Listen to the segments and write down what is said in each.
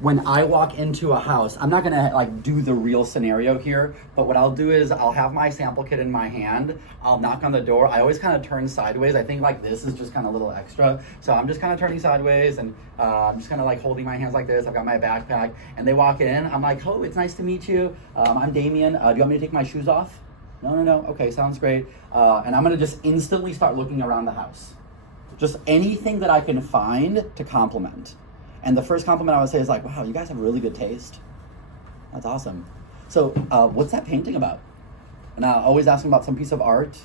when I walk into a house, I'm not gonna like do the real scenario here, but what I'll do is I'll have my sample kit in my hand, I'll knock on the door, I always kind of turn sideways. I think like this is just kind of a little extra. So I'm just kind of turning sideways and I'm just kind of like holding my hands like this. I've got my backpack and they walk in. I'm like, oh, it's nice to meet you. I'm Damien. Do you want me to take my shoes off? No. Okay, sounds great. And I'm gonna just instantly start looking around the house. Just anything that I can find to compliment. And the first compliment I would say is like, wow, you guys have really good taste. That's awesome. So what's that painting about? And I always ask them about some piece of art.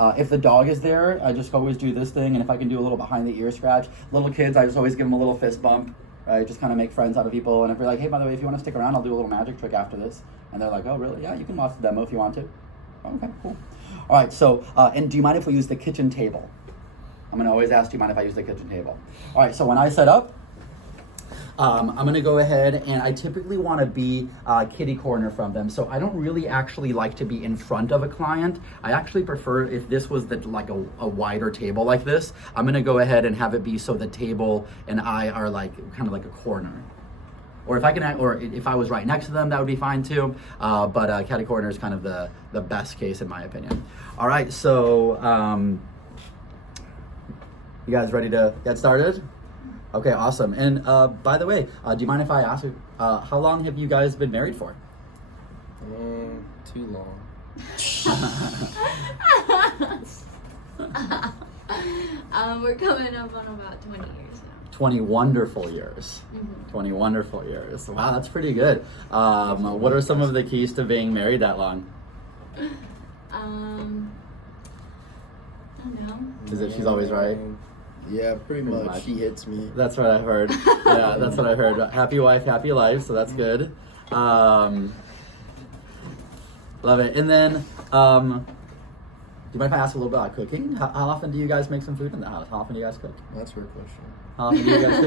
If the dog is there, I just always do this thing. And if I can do a little behind the ear scratch. Little kids, I just always give them a little fist bump, right? Just kind of make friends out of people. And if you're like, hey, by the way, if you want to stick around, I'll do a little magic trick after this. And they're like, oh, really? Yeah, you can watch the demo if you want to. Okay, cool. All right, so, and do you mind if we use the kitchen table? I'm gonna always ask, do you mind if I use the kitchen table? All right, so when I set up, I'm gonna go ahead and I typically wanna be kitty corner from them. So I don't really actually like to be in front of a client. I actually prefer if this was like a wider table like this, I'm gonna go ahead and have it be so the table and I are like kind of like a corner. Or if I can, or if I was right next to them, that would be fine too. But catty corner is kind of the best case in my opinion. All right, so you guys ready to get started? Okay, awesome. And by the way, do you mind if I ask you, how long have you guys been married for? Too long. We're coming up on about 20 years now. 20 wonderful years. Mm-hmm. 20 wonderful years. Wow, that's pretty good. What are some of the keys to being married that long? I don't know. Is it she's always right? Yeah, pretty much. She hits me. That's what I heard. Yeah, that's what I heard. Happy wife, happy life, so that's good. Love it. And then, do you mind if I ask a little bit about cooking? How often do you guys make some food in the house? How often do you guys cook? That's her question. How often do you guys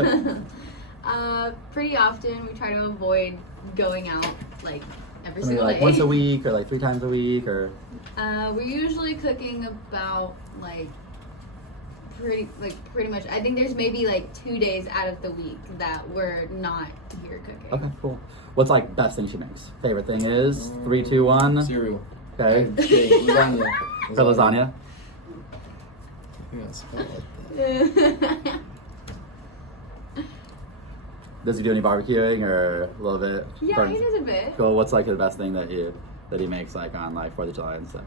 cook? Pretty often. We try to avoid going out like every single like day. once a week or like 3 times a week or? We're usually cooking about like pretty much. I think there's maybe like 2 days out of the week that we're not here cooking. Okay, cool. What's like best thing she makes? Favorite thing is 3, 2, 1. Cereal. Okay. Lasagna. For lasagna. Yeah, it's spelled like that. Does he do any barbecuing or a little bit? Yeah, he does a bit. Cool. What's like the best thing that he makes like on like 4th of July and stuff?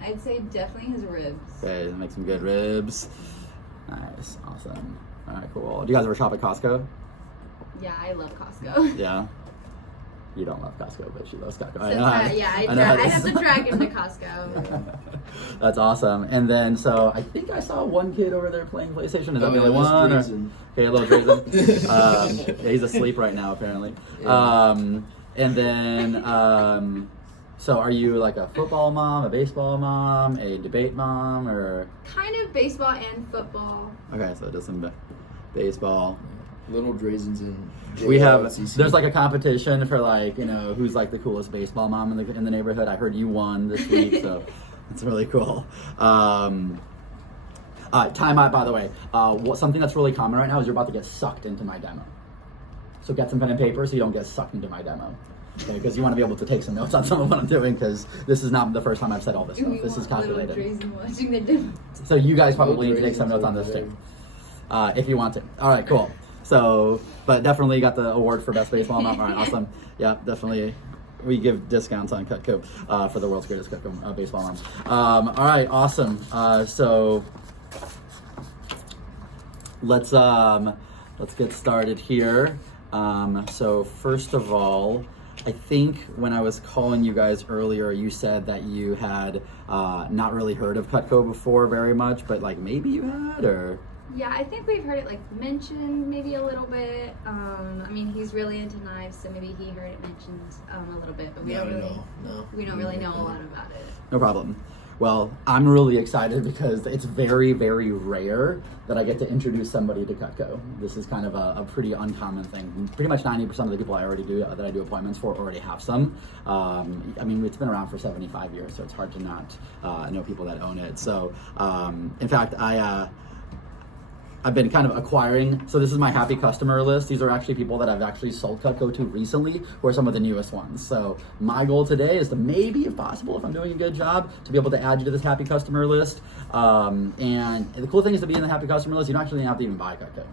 I'd say definitely his ribs. Okay, make some good ribs. Nice, awesome. All right, cool. Do you guys ever shop at Costco? Yeah, I love Costco. Yeah. You don't love Costco, but she loves Costco. So I have to drag him to Costco. That's awesome. And then, so I think I saw one kid over there playing PlayStation. Is that the only one? Okay, a little Drazen. Yeah, he's asleep right now, apparently. Yeah. And then, so are you like a football mom, a baseball mom, a debate mom, or? Kind of baseball and football. Okay, so just some baseball. Little Drazens in. We have, there's like a competition for like, you know, who's like the coolest baseball mom in the neighborhood. I heard you won this week, so it's really cool. Time out, by the way. Something that's really common right now is you're about to get sucked into my demo. So get some pen and paper so you don't get sucked into my demo. Okay, because you want to be able to take some notes on some of what I'm doing, because this is not the first time I've said all this stuff. This is calculated. Watching the demo. So you guys probably need to take some notes on this too, if you want to. All right, cool. So, but definitely got the award for best baseball mom. All right, awesome. Yeah, definitely. We give discounts on Cutco for the world's greatest Cutco baseball moms. All right, awesome. So let's get started here. So first of all, I think when I was calling you guys earlier, you said that you had not really heard of Cutco before very much, but like maybe you had, or? Yeah, I think we've heard it like mentioned maybe a little bit. I mean, he's really into knives, so maybe he heard it mentioned a little bit, but we don't really know a lot about it. No problem. Well, I'm really excited because it's very, very rare that I get to introduce somebody to Cutco. This is kind of a pretty uncommon thing. Pretty much 90% of the people I do appointments for already have some. I mean, it's been around for 75 years, so it's hard to not know people that own it. So, in fact, I've been kind of acquiring. So this is my happy customer list. These are actually people that I've actually sold Cutco to recently, who are some of the newest ones. So my goal today is to maybe, if possible, if I'm doing a good job, to be able to add you to this happy customer list. And the cool thing is to be in the happy customer list, you don't actually have to even buy Cutco.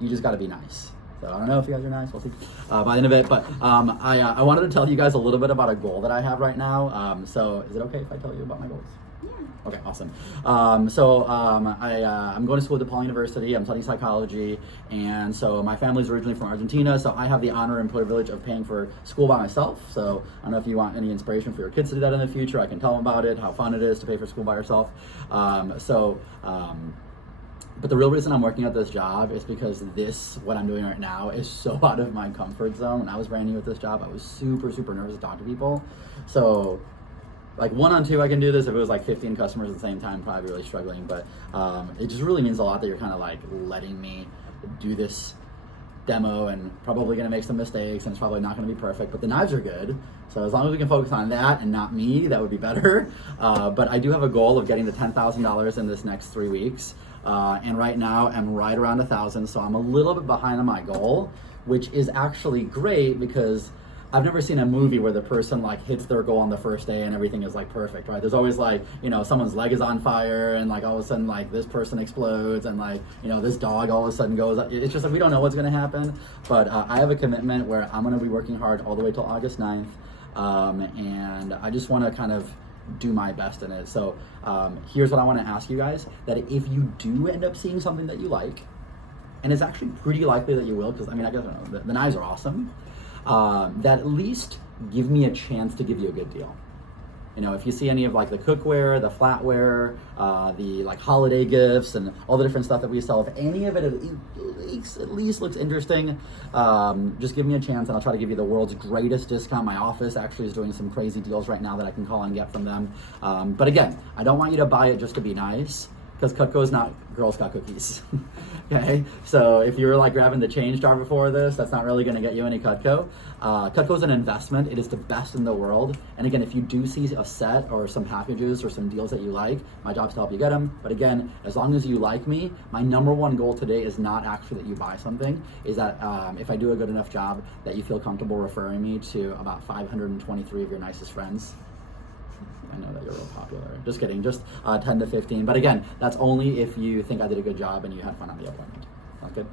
You just got to be nice. So I don't know if you guys are nice, we'll see by the end of it. But I wanted to tell you guys a little bit about a goal that I have right now. So is it okay if I tell you about my goals? Yeah. Okay, awesome. I'm going to school at DePaul University. I'm studying psychology. And so my family's originally from Argentina. So I have the honor and privilege of paying for school by myself. So I don't know if you want any inspiration for your kids to do that in the future. I can tell them about it, how fun it is to pay for school by yourself. But the real reason I'm working at this job is because what I'm doing right now is so out of my comfort zone. When I was brand new at this job, I was super, super nervous to talk to people. So like 1-on-2, I can do this. If it was like 15 customers at the same time, probably really struggling. But it just really means a lot that you're kind of like letting me do this demo, and probably going to make some mistakes, and it's probably not going to be perfect, but the knives are good. So as long as we can focus on that and not me, that would be better. But I do have a goal of getting to $10,000 in this next 3 weeks. And right now I'm right around 1,000, so I'm a little bit behind on my goal, which is actually great because I've never seen a movie where the person like hits their goal on the first day and everything is like perfect, right? There's always like, someone's leg is on fire and like all of a sudden like this person explodes and like, this dog all of a sudden goes, it's just like we don't know what's gonna happen. But I have a commitment where I'm gonna be working hard all the way till August 9th. And I just wanna kind of do my best in it. So here's what I wanna ask you guys, that if you do end up seeing something that you like, and it's actually pretty likely that you will, because I guess I don't know, the knives are awesome, that at least give me a chance to give you a good deal. If you see any of like the cookware, the flatware, the like holiday gifts and all the different stuff that we sell, if any of it at least looks interesting, just give me a chance and I'll try to give you the world's greatest discount. My office actually is doing some crazy deals right now that I can call and get from them. But again, I don't want you to buy it just to be nice, because Cutco is not Girl Scout cookies. Okay, so if you're like grabbing the change jar before this, that's not really going to get you any Cutco. Cutco is an investment. It is the best in the world. And again, if you do see a set or some packages or some deals that you like, my job is to help you get them. But again, as long as you like me, my number one goal today is not actually that you buy something, is that if I do a good enough job, that you feel comfortable referring me to about 523 of your nicest friends. I know that you're real popular. Just kidding, just 10 to 15. But again, that's only if you think I did a good job and you had fun on the appointment. Sound good?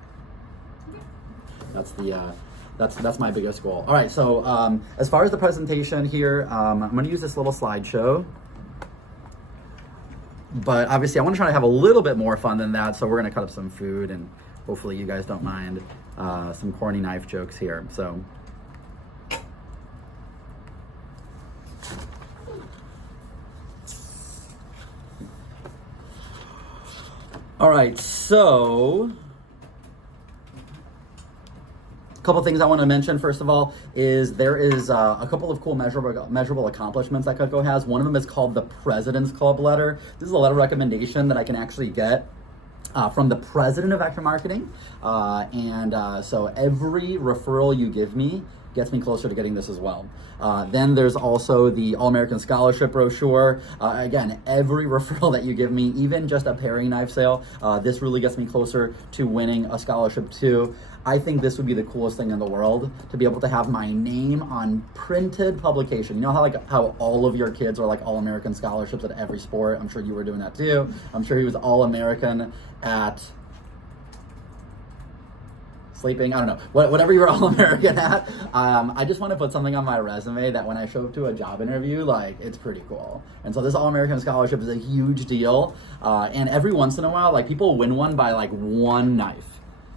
That's my biggest goal. All right, so as far as the presentation here, I'm gonna use this little slideshow. But obviously I wanna try to have a little bit more fun than that, so we're gonna cut up some food and hopefully you guys don't mind some corny knife jokes here. So. All right, so a couple things I want to mention. First of all, is there is a couple of cool measurable accomplishments that Cutco has. One of them is called the President's Club letter. This is a letter of recommendation that I can actually get from the president of Vector Marketing. So every referral you give me gets me closer to getting this as well. Then there's also the All-American Scholarship brochure. Again, every referral that you give me, even just a paring knife sale, this really gets me closer to winning a scholarship too. I think this would be the coolest thing in the world, to be able to have my name on printed publication. You know how all of your kids are like All-American scholarships at every sport? I'm sure you were doing that too. I'm sure he was All-American at sleeping, I don't know, whatever you were All-American at. I just want to put something on my resume that when I show up to a job interview, like, it's pretty cool. And so this All-American Scholarship is a huge deal. And every once in a while, like, people win one by like one knife.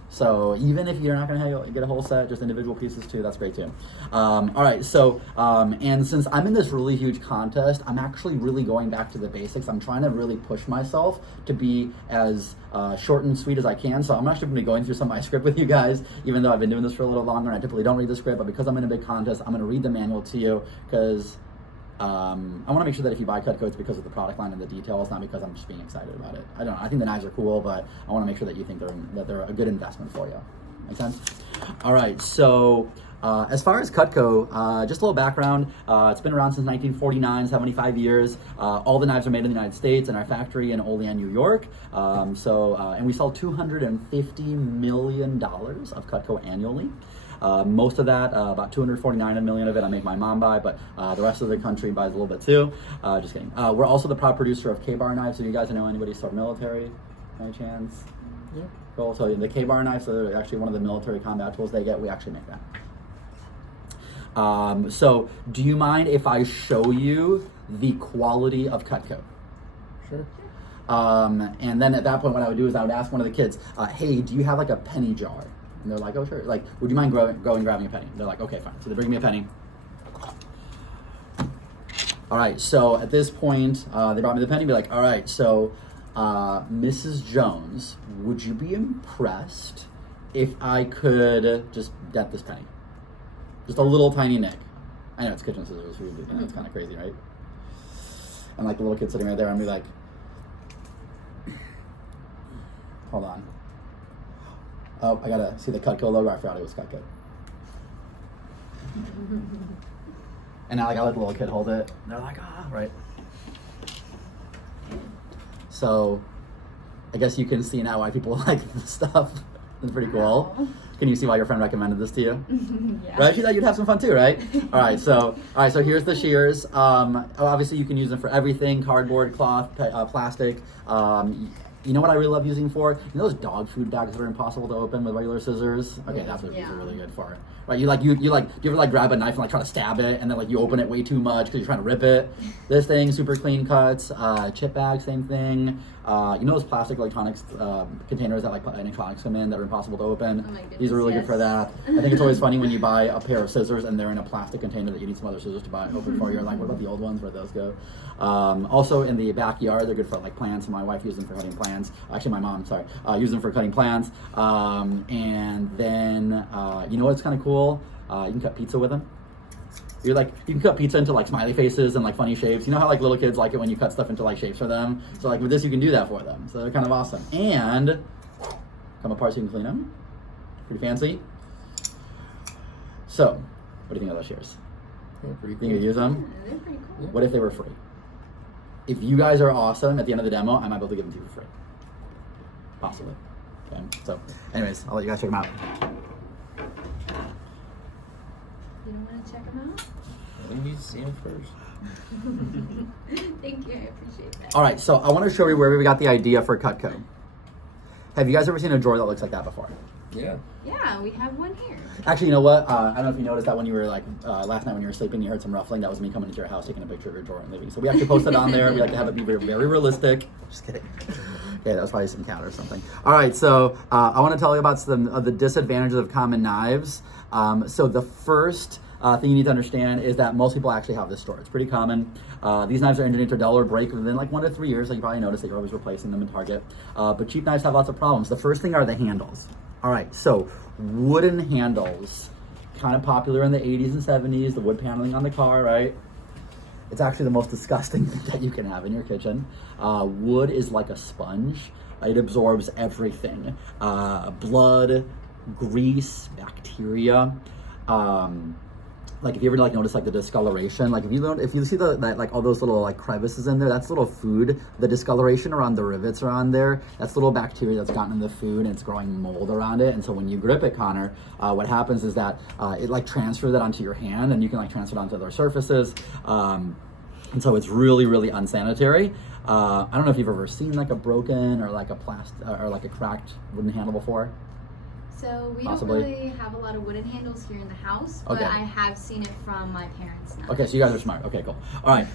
So even if you're not gonna get a whole set, just individual pieces too, that's great too. All right, so, and since I'm in this really huge contest, I'm actually really going back to the basics. I'm trying to really push myself to be as short and sweet as I can. So I'm actually gonna be going through some of my script with you guys, even though I've been doing this for a little longer and I typically don't read the script, but because I'm in a big contest, I'm gonna read the manual to you, because I want to make sure that if you buy Cutco, it's because of the product line and the details, not because I'm just being excited about it. I don't know. I think the knives are cool, but I want to make sure that you think that they're a good investment for you. Make sense? All right. So As far as Cutco, just a little background. It's been around since 1949, 75 years. All the knives are made in the United States in our factory in Olean, New York. And we sell $250 million of Cutco annually. Most of that, about 249 million of it, I make my mom buy, but the rest of the country buys a little bit too. Just kidding. We're also the proud producer of K-bar knives. So you guys know anybody sort of military, by any chance? Yeah. Cool. So the K-bar knives are actually one of the military combat tools they get. We actually make that. So do you mind if I show you the quality of Cutco? Sure. And then at that point, what I would do is I would ask one of the kids, hey, do you have like a penny jar? And they're like, oh, sure. Like, would you mind going and grabbing a penny? They're like, okay, fine. So they bring me a penny. All right, so at this point, they brought me the penny, be like, all right, so Mrs. Jones, would you be impressed if I could just dent this penny? Just a little tiny nick. I know it's kitchen scissors, you know, it's kind of crazy, right? And like the little kid sitting right there, and be like, hold on. Oh, I gotta see the Cutco logo. I forgot it was Cutco. And now, like, I let the little kid hold it. And they're like, right. So, I guess you can see now why people like this stuff. It's pretty cool. Wow. Can you see why your friend recommended this to you? Yeah. Right? She thought you'd have some fun too, right? All right. So here's the shears. Obviously, you can use them for everything: cardboard, cloth, plastic. You know what I really love using for? You know those dog food bags that are impossible to open with regular scissors? Okay, that's what these are really good for. Right? Do you ever like grab a knife and like try to stab it and then like you open it way too much because you're trying to rip it? This thing, super clean cuts. Chip bag, same thing. You know those plastic electronics containers that like electronics come in that are impossible to open? Oh my goodness, These are really yes. good for that. I think it's always funny when you buy a pair of scissors and they're in a plastic container that you need some other scissors to buy open for. You're like, what about the old ones? Where'd those go? Also in the backyard, they're good for like plants. My wife uses them for cutting plants. Actually, my mom, sorry, uses them for cutting plants. And then you know what's kind of cool? You can cut pizza with them. You can cut pizza into like smiley faces and like funny shapes. You know how like little kids like it when you cut stuff into like shapes for them? So like with this, you can do that for them. So they're kind of awesome. And come apart so you can clean them. Pretty fancy. So, what do you think of those shears? Yeah, pretty Think you cool. use them? Yeah, they're pretty cool. What if they were free? If you guys are awesome at the end of the demo, I might be able to give them to you for free. Possibly. Okay. So, anyways, I'll let you guys check them out. You don't want to check them out? I think we need to see him first. Thank you, I appreciate that. All right, so I want to show you where we got the idea for Cutco. Have you guys ever seen a drawer that looks like that before? Yeah. Yeah, we have one here. Actually, you know what? I don't know if you noticed that when you were like last night when you were sleeping, you heard some ruffling. That was me coming into your house, taking a picture of your drawer and leaving. So we actually posted on there. We like to have it be very, very realistic. Just kidding. Okay, that was probably some cat or something. All right, so I want to tell you about some of the disadvantages of common knives. So the first thing you need to understand is that most people actually have this drawer. It's pretty common. These knives are engineered to dull or break within like 1 to 3 years. So you probably noticed that you're always replacing them in Target. But cheap knives have lots of problems. The first thing are the handles. All right, so wooden handles, kind of popular in the 80s and 70s, the wood paneling on the car, right? It's actually the most disgusting thing that you can have in your kitchen. Wood is like a sponge. It absorbs everything. Blood, grease, bacteria. Like if you ever like notice like the discoloration, like if you see that like all those little like crevices in there, that's little food. The discoloration around the rivets around there, that's little bacteria that's gotten in the food and it's growing mold around it. And so when you grip it, Connor, what happens is that it like transfers that onto your hand and you can like transfer it onto other surfaces. And so it's really, really unsanitary. I don't know if you've ever seen like a broken or like a or like a cracked wooden handle before. So we Possibly. don't really have a lot of wooden handles here in the house, but Okay. I have seen it from my parents now. Okay, so you guys are smart. Okay, cool. All right.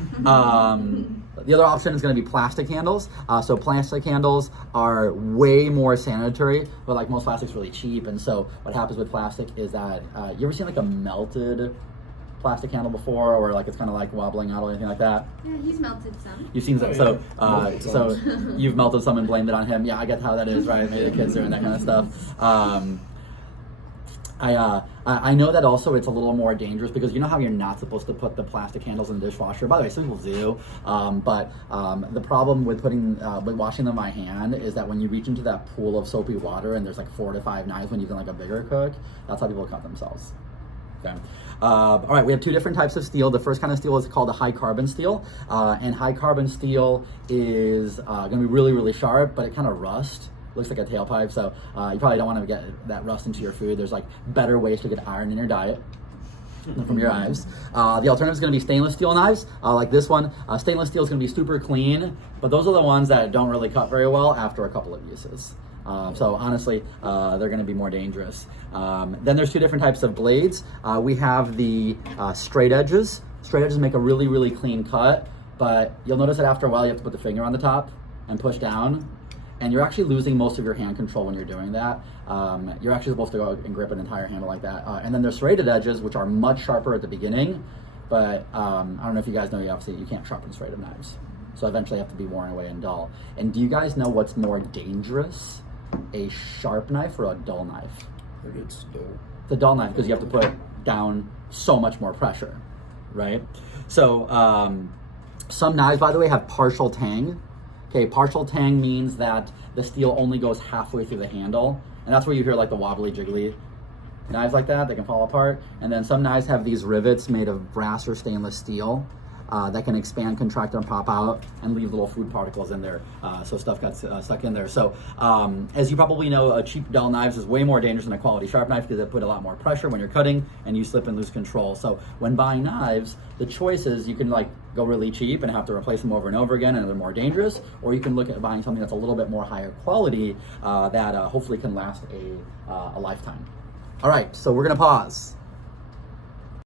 The other option is going to be plastic handles. So plastic handles are way more sanitary, but like most plastic's really cheap. And so what happens with plastic is that you ever seen like a melted plastic handle before, or like it's kind of like wobbling out or anything like that? Yeah, he's melted some. You've seen Oh, yeah. so you've melted some and blamed it on him. Yeah, I get how that is, right? Maybe the kids doing that kind of stuff. I know that also it's a little more dangerous because you know how you're not supposed to put the plastic handles in the dishwasher. By the way, some people do, but the problem with with washing them by hand is that when you reach into that pool of soapy water and there's like 4 to 5 knives when you've done like a bigger cook, that's how people cut themselves. Okay. All right, we have two different types of steel. The first kind of steel is called a high carbon steel, and high carbon steel is going to be really, really sharp, but it kind of rusts. Looks like a tailpipe, so you probably don't want to get that rust into your food. There's like better ways to get iron in your diet from your knives. The alternative is going to be stainless steel knives, like this one. Stainless steel is going to be super clean, but those are the ones that don't really cut very well after a couple of uses. So honestly, they're going to be more dangerous. Then there's two different types of blades. We have the straight edges. Straight edges make a really, really clean cut, but you'll notice that after a while you have to put the finger on the top and push down, and you're actually losing most of your hand control when you're doing that. You're actually supposed to go and grip an entire handle like that. And then there's serrated edges, which are much sharper at the beginning, but I don't know if you guys know, you can't sharpen serrated knives. So eventually have to be worn away and dull. And do you guys know what's more dangerous, a sharp knife or a dull knife? I think it's dull. The dull knife, because you have to put down so much more pressure, right? So some knives, by the way, have partial tang. Okay, partial tang means that the steel only goes halfway through the handle, and that's where you hear like the wobbly jiggly knives like that. They can fall apart. And then some knives have these rivets made of brass or stainless steel that can expand, contract, and pop out and leave little food particles in there, so stuff got stuck in there. So as you probably know, cheap dull knives is way more dangerous than a quality sharp knife because they put a lot more pressure when you're cutting and you slip and lose control. So when buying knives, the choice is you can like go really cheap and have to replace them over and over again and they're more dangerous, or you can look at buying something that's a little bit more higher quality that hopefully can last a lifetime. All right, so we're gonna pause.